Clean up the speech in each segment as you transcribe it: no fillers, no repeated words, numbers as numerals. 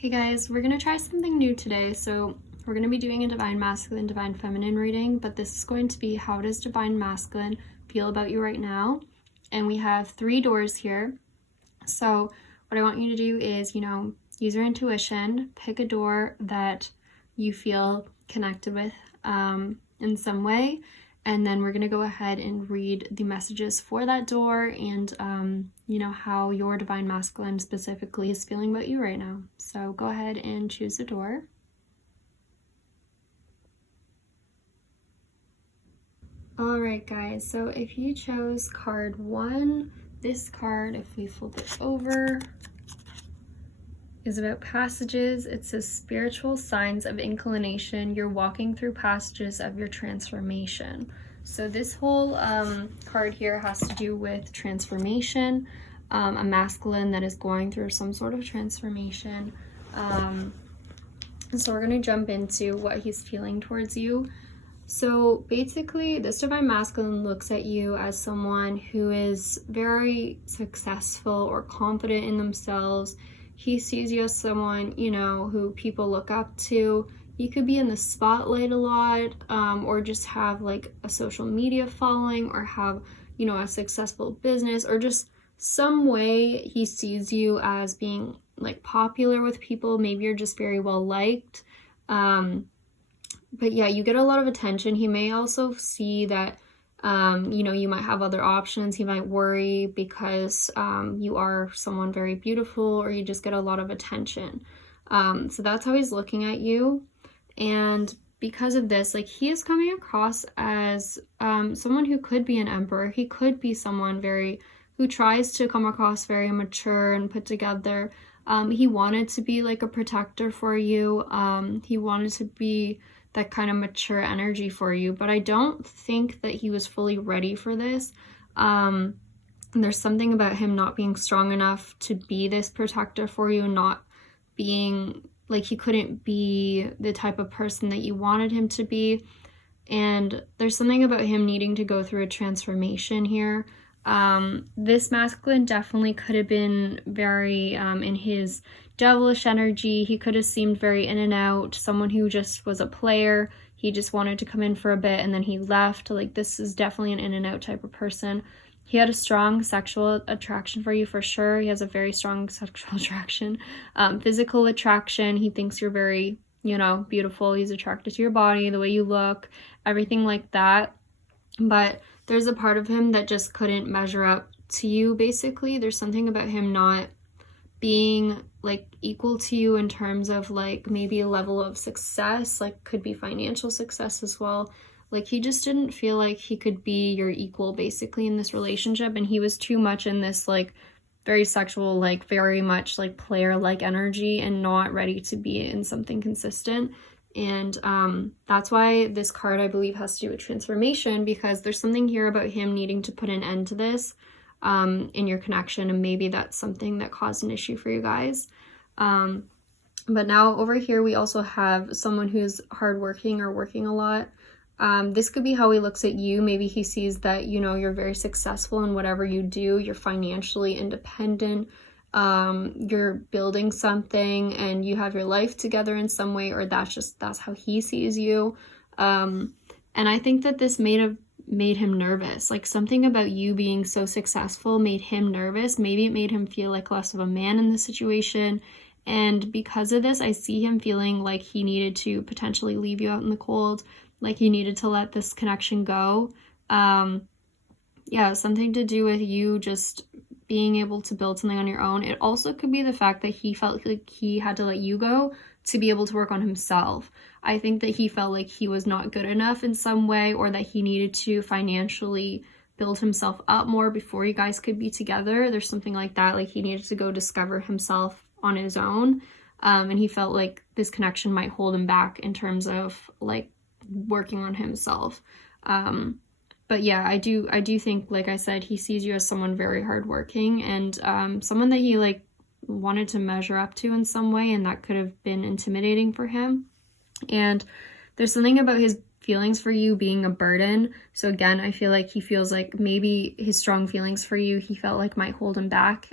Hey guys, we're going to try something new today. So we're going to be doing a divine masculine, divine feminine reading, but this is going to be how does divine masculine feel about you right now? And we have 3 doors here. So what I want you to do is, use your intuition, pick a door that you feel connected with in some way. And then we're going to go ahead and read the messages for that door and, how your divine masculine specifically is feeling about you right now. So go ahead and choose a door. All right, guys. So if you chose card 1, this card, if we flip it over, is about passages. It says spiritual signs of inclination. You're walking through passages of your transformation. So this whole card here has to do with transformation, a masculine that is going through some sort of transformation. So we're going to jump into what he's feeling towards you. So basically, this divine masculine looks at you as someone who is very successful or confident in themselves. He sees you as someone, who people look up to. You could be in the spotlight a lot, or just have like a social media following, or have, a successful business, or just some way he sees you as being like popular with people. Maybe you're just very well liked. But yeah, you get a lot of attention. He may also see that, you might have other options. He might worry because you are someone very beautiful, or you just get a lot of attention. So that's how he's looking at you. And because of this, like, he is coming across as someone who could be an emperor. He could be someone who tries to come across very mature and put together. He wanted to be like a protector for you. He wanted to be that kind of mature energy for you, but I don't think that he was fully ready for this. There's something about him not being strong enough to be this protector for you, not being like, he couldn't be the type of person that you wanted him to be. And there's something about him needing to go through a transformation here. This masculine definitely could have been very in his devilish energy. He could have seemed very in and out, someone who just was a player. He just wanted to come in for a bit and then he left. Like, this is definitely an in and out type of person. He had a strong sexual attraction for you for sure. He has a very strong sexual attraction, physical attraction. He thinks you're very, beautiful. He's attracted to your body, the way you look, everything like that. But there's a part of him that just couldn't measure up to you, basically. There's something about him not being like equal to you in terms of like maybe a level of success, like could be financial success as well. Like, he just didn't feel like he could be your equal basically in this relationship, and he was too much in this like very sexual, like very much like player-like energy and not ready to be in something consistent. And that's why this card, I believe, has to do with transformation, because there's something here about him needing to put an end to this in your connection, and maybe that's something that caused an issue for you guys. But now over here, we also have someone who's hardworking or working a lot. This could be how he looks at you. Maybe he sees that, you're very successful in whatever you do. You're financially independent. You're building something and you have your life together in some way, or that's how he sees you. And I think that this made him nervous. Like, something about you being so successful made him nervous. Maybe it made him feel like less of a man in the situation. And because of this, I see him feeling like he needed to potentially leave you out in the cold. Like, he needed to let this connection go. Something to do with you just being able to build something on your own. It also could be the fact that he felt like he had to let you go to be able to work on himself. I think that he felt like he was not good enough in some way, or that he needed to financially build himself up more before you guys could be together. There's something like that. Like, he needed to go discover himself on his own. And he felt like this connection might hold him back in terms of like working on himself. But yeah, I do think, like I said, he sees you as someone very hardworking and someone that he like wanted to measure up to in some way, and that could have been intimidating for him. And there's something about his feelings for you being a burden. So again, I feel like he feels like maybe his strong feelings for you, he felt like might hold him back.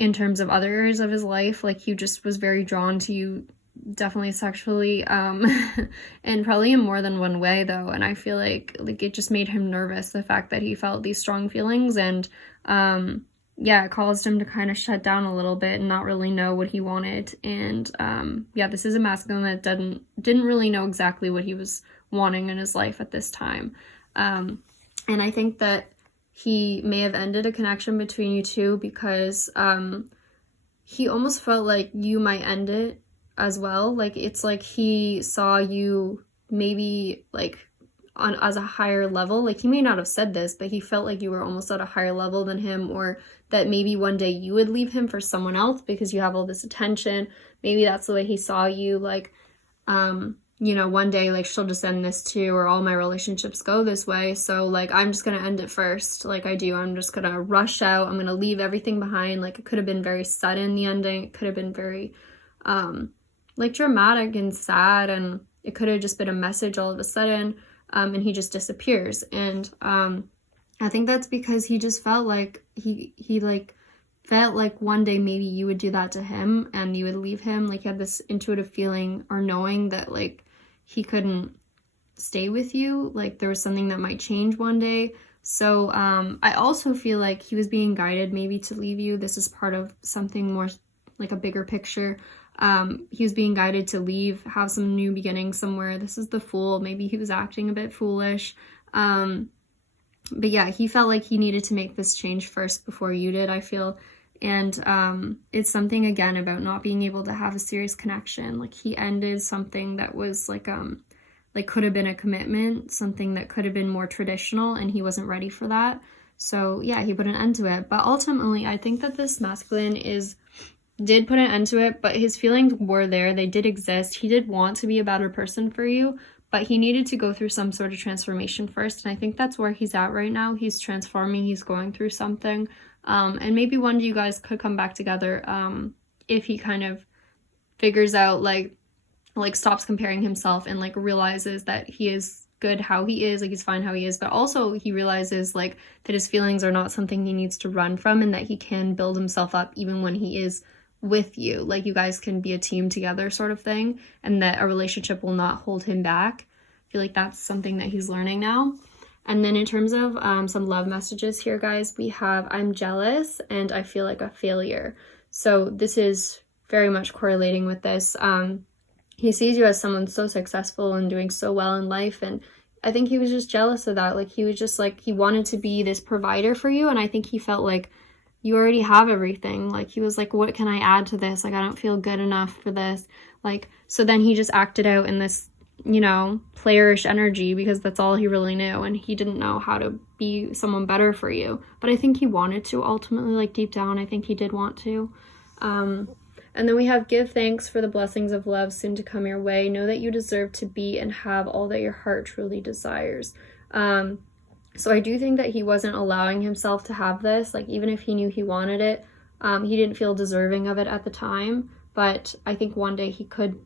in terms of other areas of his life. Like, he just was very drawn to you, definitely sexually, and probably in more than one way, though. And I feel like it just made him nervous, the fact that he felt these strong feelings, and yeah, it caused him to kind of shut down a little bit and not really know what he wanted. And yeah, this is a masculine that didn't really know exactly what he was wanting in his life at this time. And I think that he may have ended a connection between you two because he almost felt like you might end it as well. Like, it's like he saw you maybe like as a higher level. Like, he may not have said this, but he felt like you were almost at a higher level than him, or that maybe one day you would leave him for someone else because you have all this attention. Maybe that's the way he saw you, like, you know, one day, like, she'll just end this too, or all my relationships go this way, so, like, I'm just gonna end it first. Like, I'm just gonna rush out, I'm gonna leave everything behind. Like, it could have been very sudden, the ending. It could have been very like dramatic and sad, and it could have just been a message all of a sudden, and he just disappears. And I think that's because he just felt like he felt like one day maybe you would do that to him and you would leave him. Like, he had this intuitive feeling or knowing that, like, he couldn't stay with you. Like, there was something that might change one day. So I also feel like he was being guided maybe to leave you. This is part of something more like a bigger picture. He was being guided to leave, have some new beginnings somewhere. This is the Fool. Maybe he was acting a bit foolish. But yeah, he felt like he needed to make this change first before you did, I feel. And it's something, again, about not being able to have a serious connection. Like, he ended something that was like could have been a commitment, something that could have been more traditional, and he wasn't ready for that. So yeah, he put an end to it. But ultimately, I think that this masculine did put an end to it, but his feelings were there. They did exist. He did want to be a better person for you, but he needed to go through some sort of transformation first. And I think that's where he's at right now. He's transforming. He's going through something. And maybe one day you guys could come back together if he kind of figures out, like stops comparing himself and, like, realizes that he is good how he is, like, he's fine how he is, but also he realizes, like, that his feelings are not something he needs to run from, and that he can build himself up even when he is with you. Like, you guys can be a team together sort of thing, and that a relationship will not hold him back. I feel like that's something that he's learning now. And then in terms of some love messages here, guys, we have, I'm jealous and I feel like a failure. So this is very much correlating with this. He sees you as someone so successful and doing so well in life, and I think he was just jealous of that. Like, he was just like, he wanted to be this provider for you, and I think he felt like you already have everything. Like, he was like, what can I add to this? Like, I don't feel good enough for this. Like, so then he just acted out in this, you know, playerish energy because that's all he really knew, and he didn't know how to be someone better for you. But I think he wanted to ultimately, like, deep down, I think he did want to. And then we have, give thanks for the blessings of love soon to come your way. Know that you deserve to be and have all that your heart truly desires. So I do think that he wasn't allowing himself to have this. Like, even if he knew he wanted it, he didn't feel deserving of it at the time. But I think one day he could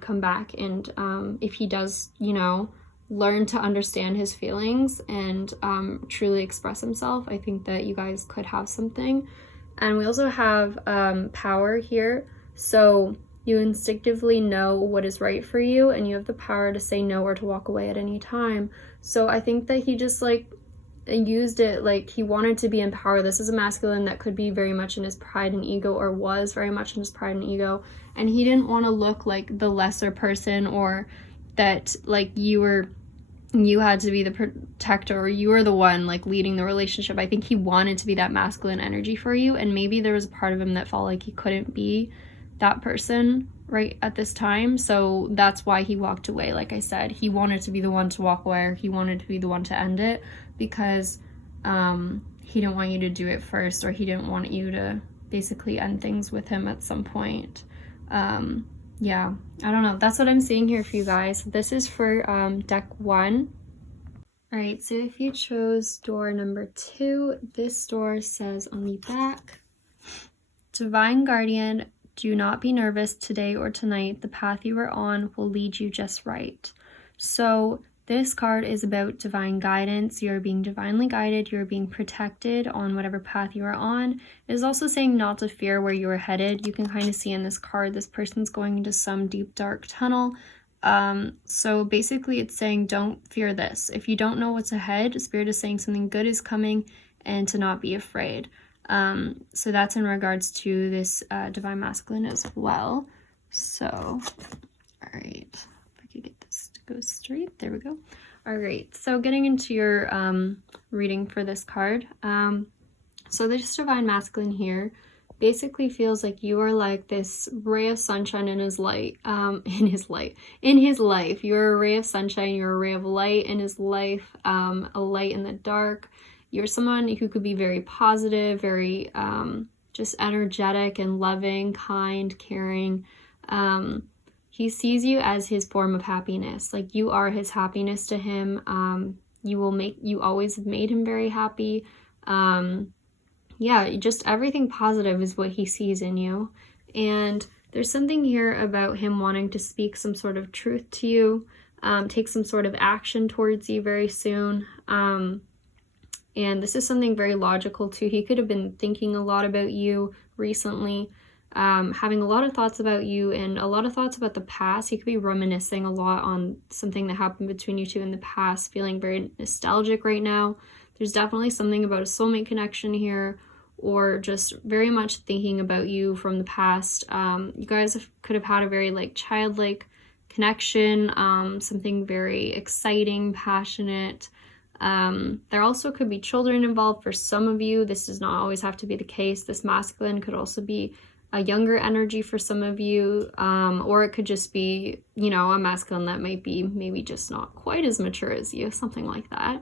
come back, and if he does, you know, learn to understand his feelings and truly express himself, I think that you guys could have something. And we also have power here. So you instinctively know what is right for you, and you have the power to say no or to walk away at any time. So I think that he just, like, used it, like, he wanted to be in power. This is a masculine that could be very much in his pride and ego, or was very much in his pride and ego. And he didn't want to look like the lesser person, or that, like, you had to be the protector, or you were the one, like, leading the relationship. I think he wanted to be that masculine energy for you, and maybe there was a part of him that felt like he couldn't be that person right at this time. So that's why he walked away. Like I said, he wanted to be the one to walk away, or he wanted to be the one to end it, because he didn't want you to do it first, or he didn't want you to basically end things with him at some point. Yeah, I don't know. That's what I'm seeing here for you guys. This is for deck 1. All right, so if you chose door number 2, this door says on the back, Divine Guardian, do not be nervous today or tonight. The path you are on will lead you just right. So This card is about divine guidance. You're being divinely guided. You're being protected on whatever path you are on. It is also saying not to fear where you are headed. You can kind of see in this card, this person's going into some deep, dark tunnel. So basically it's saying don't fear this. If you don't know what's ahead, Spirit is saying something good is coming and to not be afraid. So that's in regards to this divine masculine as well. So, all right. Get this to go straight. There we go. All right, so getting into your reading for this card. So this divine masculine here basically feels like you are like this ray of sunshine in his light, in his life. You're a ray of sunshine, you're a ray of light in his life, a light in the dark. You're someone who could be very positive, very just energetic and loving, kind, caring. He sees you as his form of happiness. Like you are his happiness to him. You always have made him very happy. Yeah, just everything positive is what he sees in you. And there's something here about him wanting to speak some sort of truth to you, take some sort of action towards you very soon. And this is something very logical too. He could have been thinking a lot about you recently. Having a lot of thoughts about you and a lot of thoughts about the past. He could be reminiscing a lot on something that happened between you two in the past, feeling very nostalgic right now. There's definitely something about a soulmate connection here, or just very much thinking about you from the past. You guys could have had a very like childlike connection, something very exciting, passionate. There also could be children involved for some of you. This does not always have to be the case. This masculine could also be a younger energy for some of you, or it could just be, you know, a masculine that might be maybe just not quite as mature as you, something like that.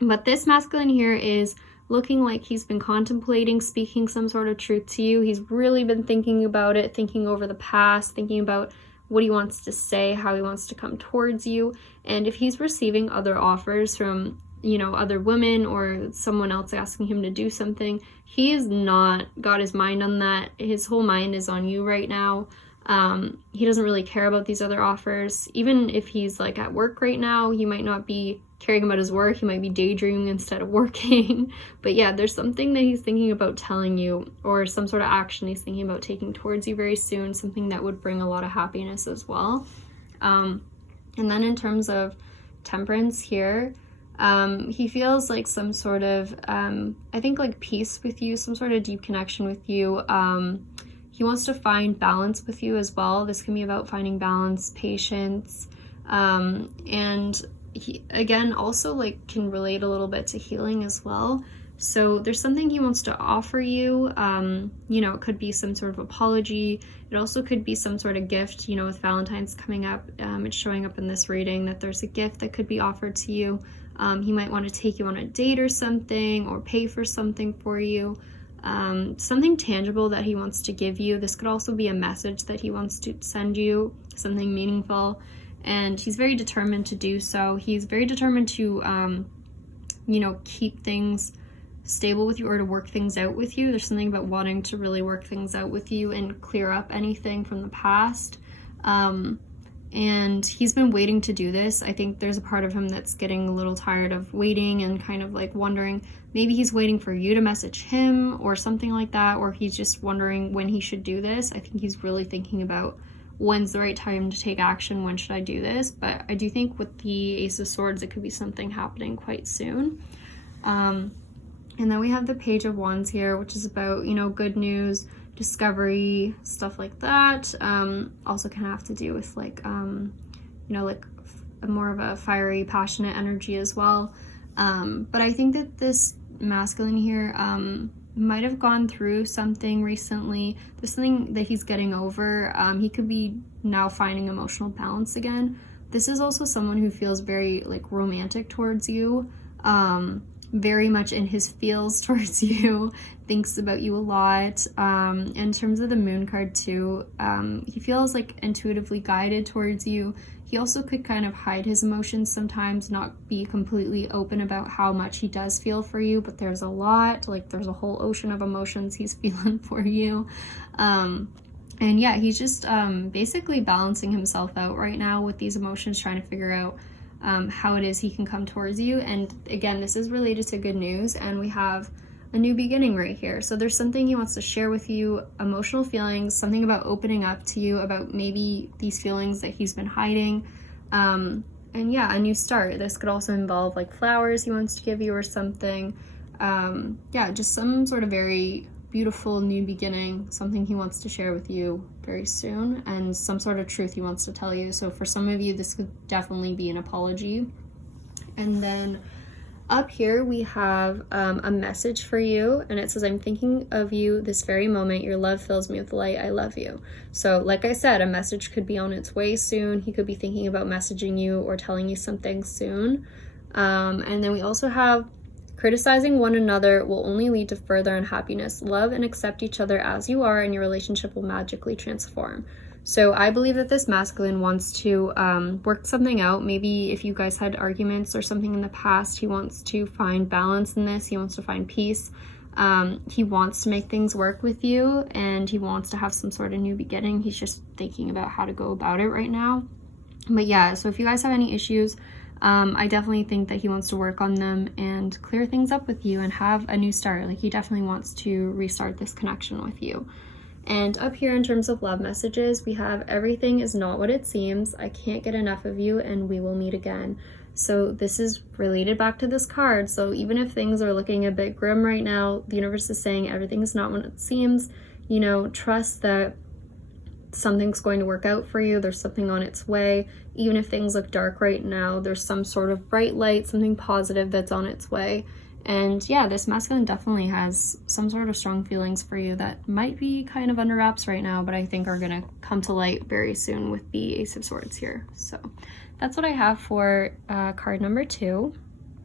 But this masculine here is looking like he's been contemplating speaking some sort of truth to you. He's really been thinking about it, thinking over the past, thinking about what he wants to say, how he wants to come towards you. And if he's receiving other offers from, you know, other women or someone else asking him to do something, he is not got his mind on that. His whole mind is on you right now. He doesn't really care about these other offers. Even if he's like at work right now, he might not be caring about his work. He might be daydreaming instead of working. But yeah, there's something that he's thinking about telling you, or some sort of action he's thinking about taking towards you very soon, something that would bring a lot of happiness as well. And then in terms of temperance here, he feels like some sort of, I think like peace with you, some sort of deep connection with you. He wants to find balance with you as well. This can be about finding balance, patience, and he, again, also like can relate a little bit to healing as well. So there's something he wants to offer you. You know, it could be some sort of apology. It also could be some sort of gift, you know, with Valentine's coming up. It's showing up in this reading that there's a gift that could be offered to you. He might want to take you on a date or something, or pay for something for you. Something tangible that he wants to give you. This could also be a message that he wants to send you, something meaningful. And he's very determined to do so. He's very determined to, you know, keep things stable with you, or to work things out with you. There's something about wanting to really work things out with you and clear up anything from the past. And he's been waiting to do this. I think there's a part of him that's getting a little tired of waiting and kind of like wondering, maybe he's waiting for you to message him or something like that, or he's just wondering when he should do this. I think he's really thinking about when's the right time to take action, when should I do this. But I do think with the Ace of Swords, it could be something happening quite soon. And then we have the Page of Wands here, which is about, you know, good news, discovery, stuff like that. Also can have to do with like, you know, like more of a fiery, passionate energy as well. But I think that this masculine here might have gone through something recently. There's something that he's getting over. He could be now finding emotional balance again. This is also someone who feels very like romantic towards you, very much in his feels towards you, thinks about you a lot. In terms of the Moon card too, he feels like intuitively guided towards you. He also could kind of hide his emotions sometimes, not be completely open about how much he does feel for you, but there's a lot, like there's a whole ocean of emotions he's feeling for you. And yeah, he's just basically balancing himself out right now with these emotions, trying to figure out how it is he can come towards you. And again, this is related to good news, and we have a new beginning right here. So there's something he wants to share with you, emotional feelings, something about opening up to you about maybe these feelings that he's been hiding. And yeah, a new start. This could also involve like flowers he wants to give you or something. Yeah, just some sort of very beautiful new beginning, something he wants to share with you very soon, and some sort of truth he wants to tell you. So for some of you, this could definitely be an apology. And then up here we have a message for you, and it says, I'm thinking of you this very moment. Your love fills me with light. I love you. So like I said, a message could be on its way soon. He could be thinking about messaging you or telling you something soon. And then we also have, criticizing one another will only lead to further unhappiness. Love and accept each other as you are, and your relationship will magically transform. So I believe that this masculine wants to work something out. Maybe if you guys had arguments or something in the past, he wants to find balance in this. He wants to find peace. He wants to make things work with you, and he wants to have some sort of new beginning. He's just thinking about how to go about it right now. But yeah, so if you guys have any issues, I definitely think that he wants to work on them and clear things up with you and have a new start. Like, he definitely wants to restart this connection with you. And up here in terms of love messages, we have, everything is not what it seems. I can't get enough of you, and we will meet again. So this is related back to this card. So even if things are looking a bit grim right now, the universe is saying everything is not what it seems. You know, trust that something's going to work out for you. There's something on its way. Even if things look dark right now, there's some sort of bright light, something positive that's on its way. And yeah, this masculine definitely has some sort of strong feelings for you that might be kind of under wraps right now, but I think are going to come to light very soon with the Ace of Swords here. So that's what I have for card number 2.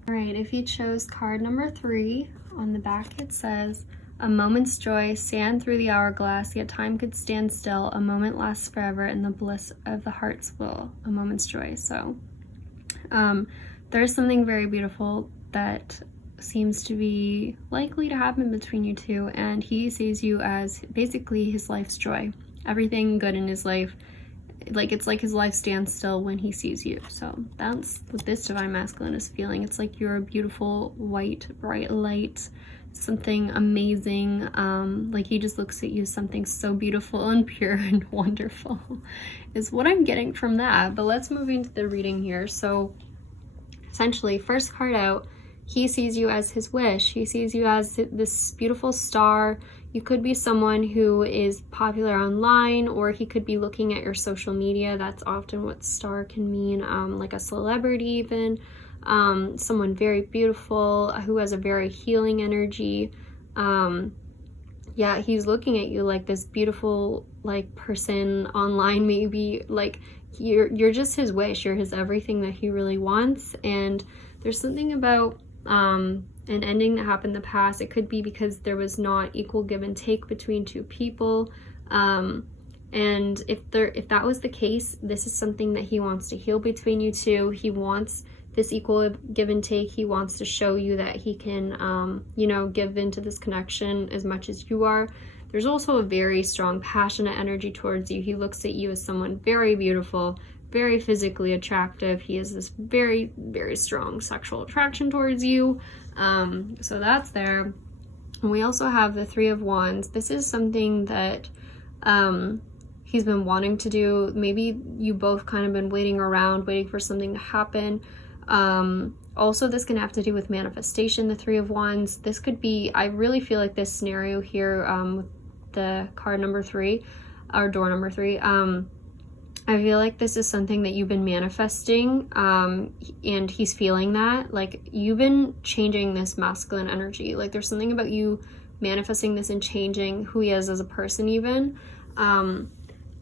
All right, if you chose card number 3, on the back it says, a moment's joy, sand through the hourglass, yet time could stand still. A moment lasts forever, and the bliss of the heart's will. A moment's joy. So there's something very beautiful that seems to be likely to happen between you two, and he sees you as basically his life's joy. Everything good in his life, like, it's like his life stands still when he sees you. So that's what this divine masculine is feeling. It's like you're a beautiful white bright light, something amazing. Like, he just looks at you as something so beautiful and pure and wonderful is what I'm getting from that. But let's move into the reading here. So essentially, first card out, he sees you as his wish. He sees you as this beautiful star. You could be someone who is popular online, or he could be looking at your social media. That's often what star can mean, like a celebrity even. Someone very beautiful who has a very healing energy. Yeah, he's looking at you like this beautiful, like, person online, maybe. Like, you're just his wish. You're his everything that he really wants. And there's something about an ending that happened in the past. It could be because there was not equal give and take between two people. And if that was the case, this is something that he wants to heal between you two. He wants this equal give and take. He wants to show you that he can, you know, give into this connection as much as you are. There's also a very strong, passionate energy towards you. He looks at you as someone very beautiful, very physically attractive. He has this very, very strong sexual attraction towards you. So that's there. And we also have the 3 of Wands. This is something that he's been wanting to do. Maybe you both kind of been waiting around, waiting for something to happen. Also, this can have to do with manifestation, the 3 of Wands. This could be, I really feel like this scenario here, with the card number 3, or door number 3, I feel like this is something that you've been manifesting, and he's feeling that. Like, you've been changing this masculine energy. Like, there's something about you manifesting this and changing who he is as a person even.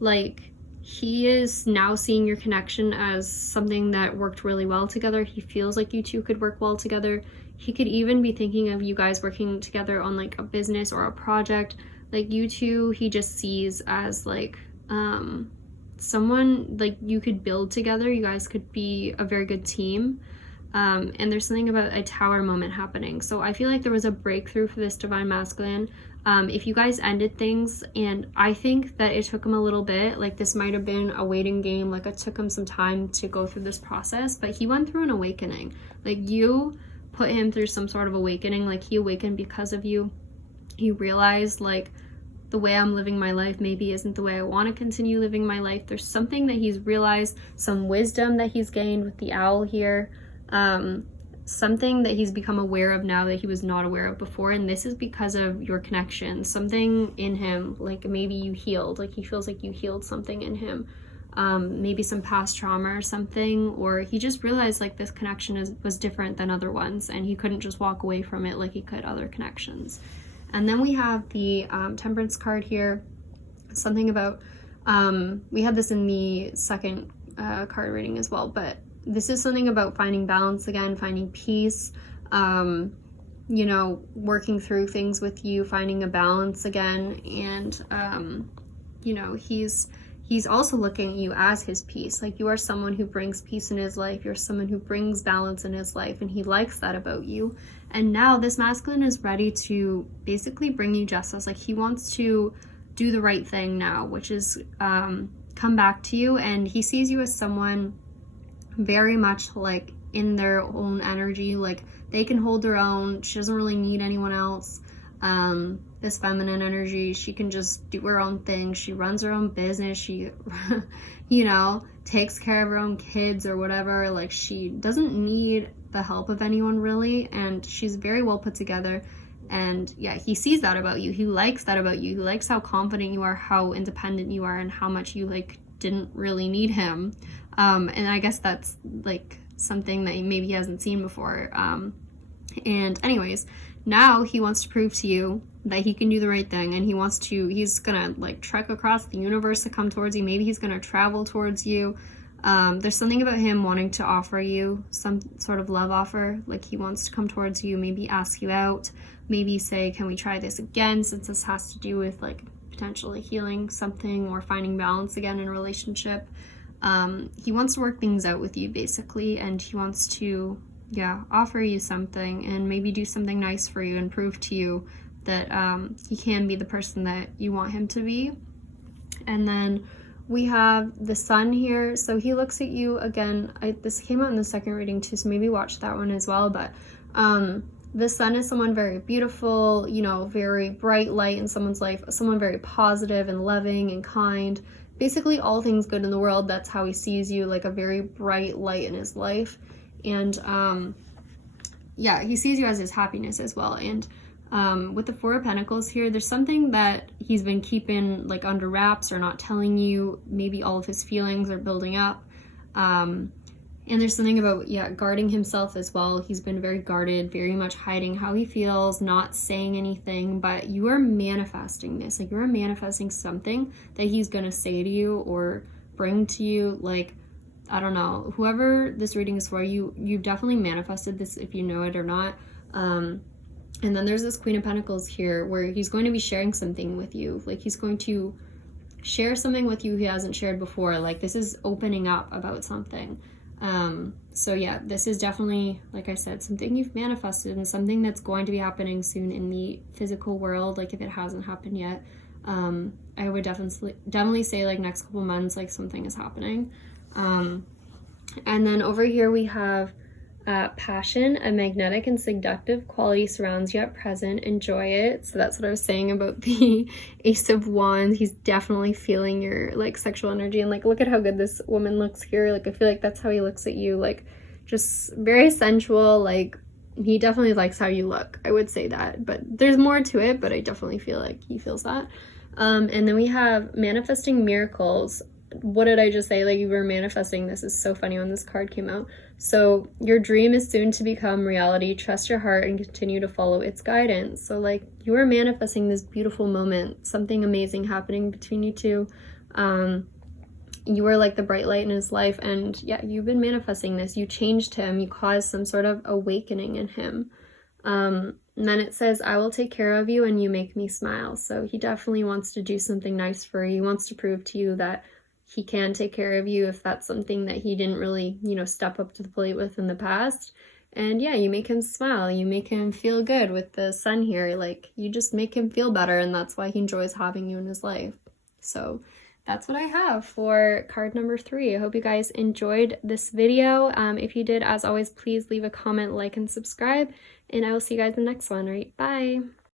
Like, he is now seeing your connection as something that worked really well together. He feels like you two could work well together. He could even be thinking of you guys working together on, like, a business or a project. Like, you two, he just sees as, like, someone, like, you could build together. You guys could be a very good team. And there's something about a tower moment happening. So I feel like there was a breakthrough for this divine masculine. If you guys ended things, and I think that it took him a little bit, like this might have been a waiting game, like it took him some time to go through this process, but he went through an awakening. Like you put him through some sort of awakening, like he awakened because of you. He realized like the way I'm living my life maybe isn't the way I want to continue living my life. There's something that he's realized, some wisdom that he's gained with the owl here, something that he's become aware of now that he was not aware of before, and this is because of your connection. Something in him, like maybe you healed, like he feels like you healed something in him, maybe some past trauma or something, or he just realized like this connection was different than other ones, and he couldn't just walk away from it like he could other connections. And then we have the Temperance card here. Something about, we had this in the second card reading as well, but this is something about finding balance again, finding peace, you know, working through things with you, finding a balance again. And, you know, he's also looking at you as his peace. Like you are someone who brings peace in his life. You're someone who brings balance in his life, and he likes that about you. And now this masculine is ready to basically bring you justice. Like he wants to do the right thing now, which is come back to you. And he sees you as someone very much like in their own energy. Like they can hold their own. She doesn't really need anyone else. This feminine energy, she can just do her own thing. She runs her own business. She, you know, takes care of her own kids or whatever. Like she doesn't need the help of anyone really, and she's very well put together. And yeah, he sees that about you. He likes that about you. He likes how confident you are, how independent you are, and how much you like didn't really need him. And I guess that's like something that maybe he hasn't seen before. And anyways, now he wants to prove to you that he can do the right thing, and he's gonna like trek across the universe to come towards you. Maybe he's gonna travel towards you. There's something about him wanting to offer you some sort of love offer. Like he wants to come towards you, maybe ask you out, maybe say, can we try this again, since this has to do with like potentially healing something or finding balance again in a relationship. He wants to work things out with you basically, and he wants to offer you something and maybe do something nice for you and prove to you that he can be the person that you want him to be. And then we have the sun here. So he looks at you again. This came out in the second reading too, so maybe watch that one as well. But the sun is someone very beautiful, you know, very bright light in someone's life, someone very positive and loving and kind. Basically all things good in the world. That's how he sees you, like a very bright light in his life. And he sees you as his happiness as well. And with the Four of Pentacles here, there's something that he's been keeping like under wraps or not telling you. Maybe all of his feelings are building up. And there's something about, guarding himself as well. He's been very guarded, very much hiding how he feels, not saying anything, but you are manifesting this. Like you are manifesting something that he's going to say to you or bring to you. Like, I don't know, whoever this reading is for, you've definitely manifested this if you know it or not. And then there's this Queen of Pentacles here where he's going to be sharing something with you. Like he's going to share something with you he hasn't shared before. Like this is opening up about something. So yeah, this is definitely, like I said, something you've manifested and something that's going to be happening soon in the physical world. Like if it hasn't happened yet, I would definitely say like next couple months, like something is happening. And then over here we have passion, a magnetic and seductive quality surrounds you at present. Enjoy it. So that's what I was saying about the Ace of Wands. He's definitely feeling your like sexual energy, and like look at how good this woman looks here. Like I feel like that's how he looks at you, like just very sensual. Like he definitely likes how you look. I would say that, but there's more to it, but I definitely feel like he feels that. And then we have manifesting miracles. What did I just say? Like you were manifesting. This is so funny when this card came out. So your dream is soon to become reality. Trust your heart and continue to follow its guidance. So like you are manifesting this beautiful moment, something amazing happening between you two. You were like the bright light in his life, and you've been manifesting this. You changed him. You caused some sort of awakening in him. And then it says, I will take care of you and you make me smile. So he definitely wants to do something nice for you. He wants to prove to you that he can take care of you if that's something that he didn't really, step up to the plate with in the past. And yeah, you make him smile, you make him feel good with the sun here. Like, you just make him feel better, and that's why he enjoys having you in his life. So that's what I have for card number 3. I hope you guys enjoyed this video. If you did, as always, please leave a comment, like, and subscribe, and I will see you guys in the next one. All right, bye.